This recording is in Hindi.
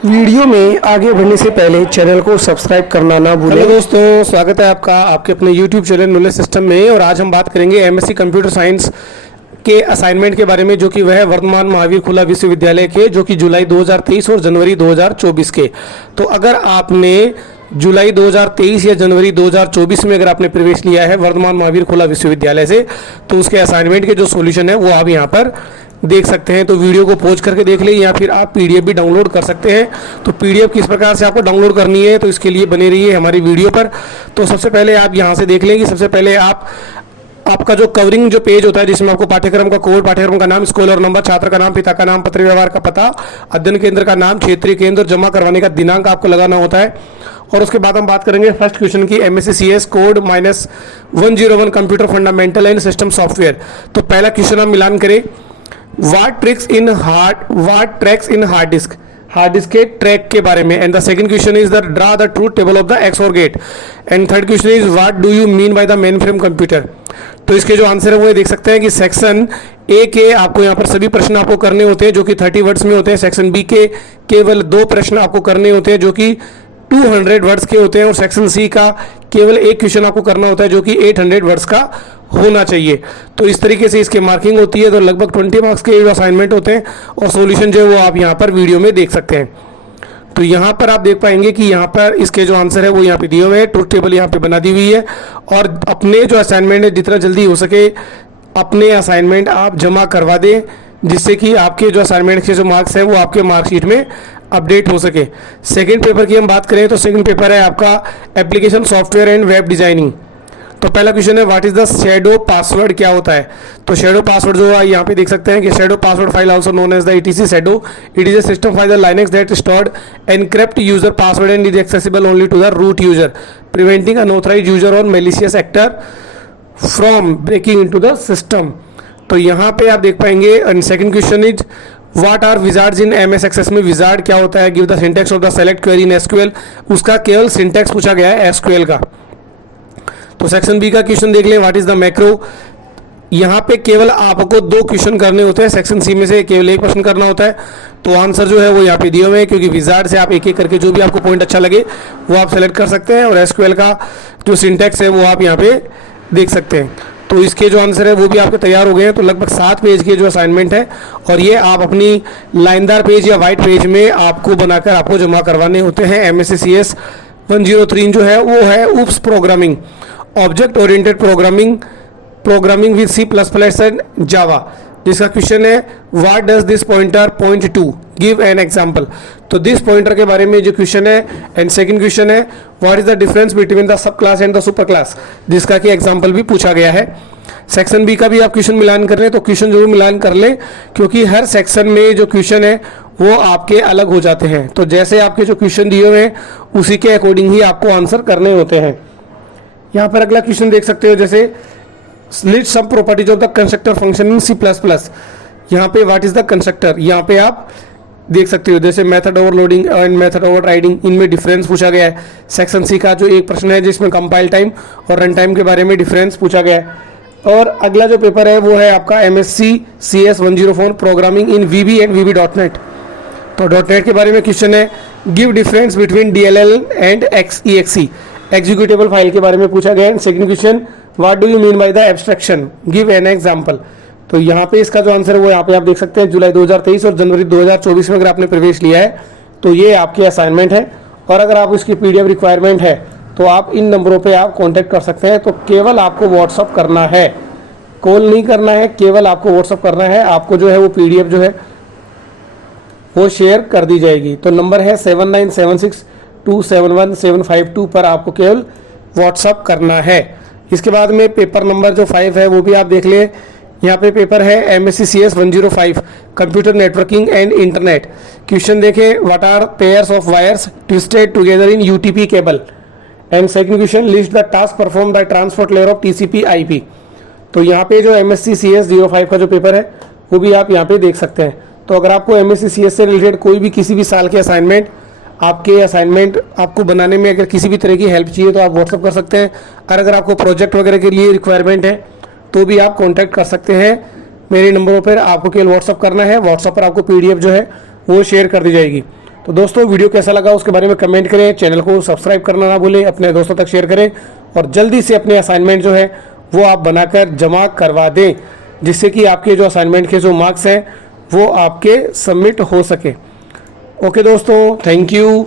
वीडियो में आगे बढ़ने से पहले चैनल को सब्सक्राइब करना ना भूलें। हेलो दोस्तों, स्वागत है आपका आपके अपने यूट्यूब चैनल नॉलेज सिस्टम में। और आज हम बात करेंगे एमएससी कंप्यूटर साइंस के असाइनमेंट के बारे में, जो कि वह वर्धमान महावीर खुला विश्वविद्यालय के, जो कि जुलाई 2023 और जनवरी 2024 के। तो अगर आपने जुलाई 2023 या जनवरी 2024 में अगर आपने प्रवेश लिया है वर्धमान महावीर खुला विश्वविद्यालय से, तो उसके असाइनमेंट के जो सॉल्यूशन है वो आप यहाँ पर देख सकते हैं। तो वीडियो को पॉज करके देख लें, या फिर आप पीडीएफ भी डाउनलोड कर सकते हैं। तो पीडीएफ किस प्रकार से आपको डाउनलोड करनी है, तो इसके लिए बने रहिए हमारी वीडियो पर। तो सबसे पहले आप यहाँ से देख लें कि सबसे पहले आपका जो कवरिंग जो पेज होता है, जिसमें आपको पाठ्यक्रम का कोड, पाठ्यक्रम का नाम, स्कूल और नंबर, छात्र का नाम, पिता का नाम, पत्र व्यवहार का पता, अध्ययन केंद्र का नाम, क्षेत्रीय केंद्र, जमा करवाने का दिनांक आपको लगाना होता है। और उसके बाद हम बात करेंगे फर्स्ट क्वेश्चन की, MSc CS code -101 computer fundamental and system software. तो पहला क्वेश्चन हम मिलान करें, what tracks in hard disk के ट्रैक के बारे में। And the second question is the draw the truth table of the XOR gate. And third question is what do you mean by the mainframe computer. तो इसके जो आंसर है वो देख सकते हैं कि सेक्शन ए के आपको यहाँ पर सभी प्रश्न आपको करने होते हैं, जो कि 30 वर्ड्स में होते हैं। सेक्शन बी के केवल 2 प्रश्न आपको करने होते हैं, जो कि 200 वर्ड्स के होते हैं। और सेक्शन सी का केवल 1 क्वेश्चन आपको करना होता है, जो कि 800 वर्ड्स का होना चाहिए। तो इस तरीके से इसकी मार्किंग होती है। तो लगभग 20 मार्क्स के असाइनमेंट होते हैं, और सॉल्यूशन जो है वो आप यहाँ पर वीडियो में देख सकते हैं। तो यहाँ पर आप देख पाएंगे कि यहाँ पर इसके जो आंसर है वो यहाँ पे दिए हुए हैं, ट्रूथ टेबल यहाँ पे बना दी हुई है। और अपने जो असाइनमेंट है जितना जल्दी हो सके अपने असाइनमेंट आप जमा करवा दें, जिससे कि आपके जो असाइनमेंट के जो मार्क्स हैं वो आपके मार्कशीट में अपडेट हो सके। सेकंड पेपर की हम बात करें तो सेकंड पेपर है आपका application software and web designing. तो पहला क्वेश्चन है what is the shadow password, क्या होता है। तो शैडो पासवर्ड जो है यहाँ पे देख सकते हैं कि shadow password file also known as the ETC shadow, it is a system file the Linux that stored encrypt user password and is accessible only to the root user, preventing unauthorised user और malicious actor from breaking into the system. तो यहाँ पे आप देख पाएंगे। And second question is what are wizards in MS Access में विजार्ड क्या होता है। Give the syntax of the select query in SQL, उसका केवल सिंटैक्स पूछा गया है SQL का। तो सेक्शन बी का क्वेश्चन देख लें, व्हाट इज द मैक्रो। यहाँ पे केवल आपको 2 क्वेश्चन करने होते हैं, सेक्शन सी में से केवल 1 प्रश्न करना होता है। तो आंसर जो है वो यहाँ पे दिए हुए हैं, क्योंकि विजार्ड से आप एक एक करके जो भी आपको पॉइंट अच्छा लगे वो आप सेलेक्ट कर सकते हैं। और SQL का जो सिंटैक्स है वो आप यहाँ पे देख सकते हैं। तो इसके जो आंसर है वो भी आपके तैयार हो गए हैं। तो लगभग 7 पेज के जो असाइनमेंट है, और ये आप अपनी लाइनदार पेज या वाइट पेज में आपको बनाकर आपको जमा करवाने होते हैं। MSc CS 103 जो है वो है UPS programming, object oriented programming with C++ and Java, जिसका क्वेश्चन है what does this pointer point to, give an example. तो दिस पॉइंटर के बारे में जो क्वेश्चन है। एंड सेकंड क्वेश्चन है what is the difference between the sub class and the super class, जिसका कि एग्जांपल भी पूछा गया है। सेक्शन बी का भी आप क्वेश्चन मिलान कर लें, तो क्वेश्चन जरूर मिलान कर लें, क्योंकि हर सेक्शन में जो क्वेश्चन है वो आपके अलग हो जाते हैं। तो जैसे आपके जो क्वेश्चन दिए हुए हैं उसी के अकॉर्डिंग ही आपको आंसर करने होते हैं। यहाँ पर अगला क्वेश्चन देख सकते हो, जैसे list some properties of the constructor function in C++। यहाँ पे व्हाट इज द कंस्ट्रक्टर, यहाँ पे आप देख सकते हो, जैसे method overloading and method overriding, इनमें डिफरेंस पूछा गया है। सेक्शन सी का जो एक प्रश्न है जिसमें कंपाइल टाइम और रन टाइम के बारे में डिफरेंस पूछा गया है। और अगला जो पेपर है वो है आपका MSc CS 104 programming in VB and VB.NET। तो .NET के बारे में क्वेश्चन है give difference between DLL and EXE, executable file के बारे में पूछा गया है। Second question what do you mean by the abstraction, give an example. तो यहाँ पे इसका जो आंसर है वो यहाँ पे आप देख सकते हैं, जुलाई 2023 और जनवरी 2024 में अगर आपने प्रवेश लिया है तो ये आपके असाइनमेंट है। और अगर आप इसकी PDF रिक्वायरमेंट है तो आप इन नंबरों पे आप कांटेक्ट कर सकते हैं। तो केवल आपको व्हाट्सअप करना है, कॉल नहीं करना है, केवल आपको व्हाट्सअप करना है। आपको जो है वो PDF जो है वो शेयर कर दी जाएगी। तो नंबर है 7976271752 पर आपको केवल व्हाट्सअप करना है। इसके बाद में पेपर नंबर जो 5 है वो भी आप देख लें। यहाँ पे पेपर है MSc CS 105 computer networking and internet. Question देखें, what are pairs of wires twisted together in UTP cable. And second question list the task perform by transport layer of TCP IP। तो यहाँ पे जो MSc CS 05 का जो पेपर है वो भी आप यहाँ पे देख सकते हैं। तो अगर आपको MSc CS से रिलेटेड कोई भी किसी भी साल के असाइनमेंट आपको बनाने में अगर किसी भी तरह की हेल्प चाहिए तो आप व्हाट्सअप कर सकते हैं। और अगर आपको प्रोजेक्ट वगैरह के लिए रिक्वायरमेंट है तो भी आप कांटेक्ट कर सकते हैं। मेरे नंबरों पर आपको केवल व्हाट्सअप करना है, व्हाट्सअप पर आपको PDF जो है वो शेयर कर दी जाएगी। तो दोस्तों वीडियो कैसा लगा उसके बारे में कमेंट करें, चैनल को सब्सक्राइब करना ना भूलें, अपने दोस्तों तक शेयर करें और जल्दी से अपने असाइनमेंट जो है वो आप बनाकर जमा करवा दें, जिससे कि आपके जो असाइनमेंट के जो मार्क्स हैं वो आपके सबमिट हो सके। ओके दोस्तों, थैंक यू।